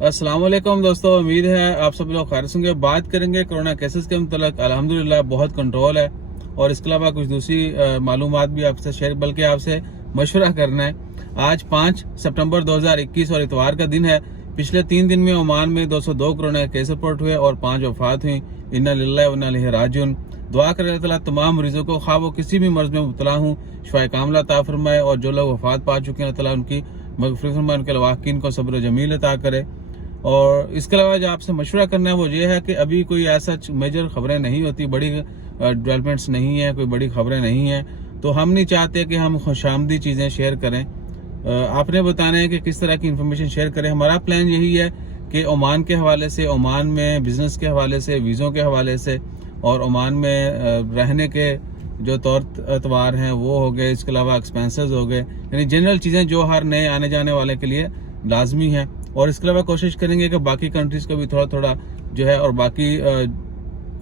अस्सलाम वालेकुम दोस्तों, उम्मीद है आप सब लोग खैर से होंगे। बात करेंगे कोरोना केसेस के मतलब अल्हम्दुलिल्लाह बहुत कंट्रोल है, और इसके अलावा कुछ दूसरी मालूमात भी आपसे शेयर बल्कि आपसे मशवरा करना है। आज 5 सितंबर 2021 और इतवार का दिन है। पिछले 3 दिन में ओमान में 202 कोरोना केस रिपोर्ट हुए और 5 वफात हुई। इन्ना लिल्लाहि व इन्ना इलैहि राजिऊन। दुआ करें अल्लाह ताला तमाम मरीजों को, खा वो किसी भी मर्ज में मुब्तला हूँ, शिफाए कामिला अता फरमाए, और जो लोग वफात पा चुके हैं अल्लाह ताला उनकी मगफिरत फरमाए, उनके लवाकिन को सब्र जमील अता करे। और इसके अलावा जो आपसे मशवरा करना है वो ये है कि अभी कोई ऐसा मेजर खबरें नहीं होती, बड़ी डेवलपमेंट्स नहीं है, कोई बड़ी खबरें नहीं है, तो हम नहीं चाहते कि हम खुशामदी चीज़ें शेयर करें। आपने बताना है कि किस तरह की इंफॉर्मेशन शेयर करें। हमारा प्लान यही है कि ओमान के हवाले से, ओमान में बिजनेस के हवाले से, वीज़ों के हवाले से, और ओमान में रहने के जो तौर तवार हैं वो हो गए, इसके अलावा एक्सपेंसेस हो गए, यानी जनरल चीज़ें जो हर नए आने जाने वाले के लिए लाजमी हैं। और इसके अलावा कोशिश करेंगे कि बाकी कंट्रीज़ को भी थोड़ा थोड़ा जो है, और बाकी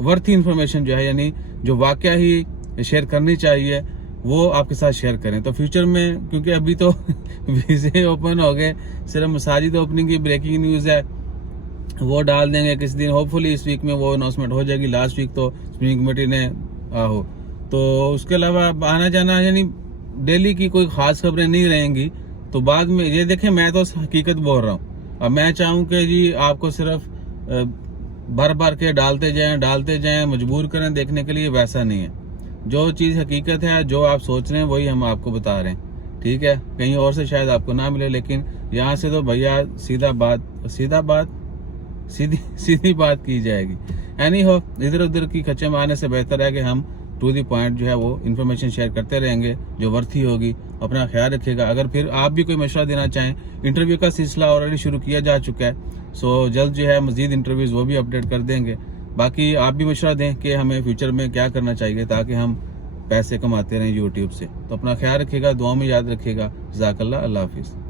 वर्थी इंफॉर्मेशन जो है, यानी जो वाकया ही शेयर करनी चाहिए वो आपके साथ शेयर करें। तो फ्यूचर में, क्योंकि अभी तो वीज़े ओपन हो गए, सिर्फ मसाजिद ओपनिंग की ब्रेकिंग न्यूज़ है, वो डाल देंगे किसी दिन। होपफुली इस वीक में वो अनाउंसमेंट हो जाएगी। लास्ट वीक तो स्प्रिंग कमेटी ने आहो, तो उसके अलावा आना जाना यानी डेली की कोई ख़ास खबरें नहीं रहेंगी। तो बाद में ये देखें, मैं तो हकीकत बोल रहा हूँ। अब मैं चाहूँ कि जी आपको सिर्फ भर भर के डालते जाएं, मजबूर करें देखने के लिए, वैसा नहीं है। जो चीज़ हकीकत है, जो आप सोच रहे हैं वही हम आपको बता रहे हैं, ठीक है। कहीं और से शायद आपको ना मिले, लेकिन यहाँ से तो भैया सीधी बात की जाएगी। एनी हो, इधर उधर की खच्चे मारने से बेहतर है कि हम टू दी पॉइंट जो है वो इन्फॉर्मेशन शेयर करते रहेंगे जो वर्थी होगी। अपना ख्याल रखिएगा। अगर फिर आप भी कोई मशवरा देना चाहें, इंटरव्यू का सिलसिला ऑलरेडी शुरू किया जा चुका है, सो जल्द जो है मजीद इंटरव्यूज़ वो भी अपडेट कर देंगे। बाकी आप भी मशवरा दें कि हमें फ्यूचर में क्या करना चाहिए ताकि हम पैसे कमाते रहें यूट्यूब से। तो अपना ख्याल रखिएगा, दुआ में याद रखिएगा। जज़ाकल्लाह, अल्लाह हाफिज़।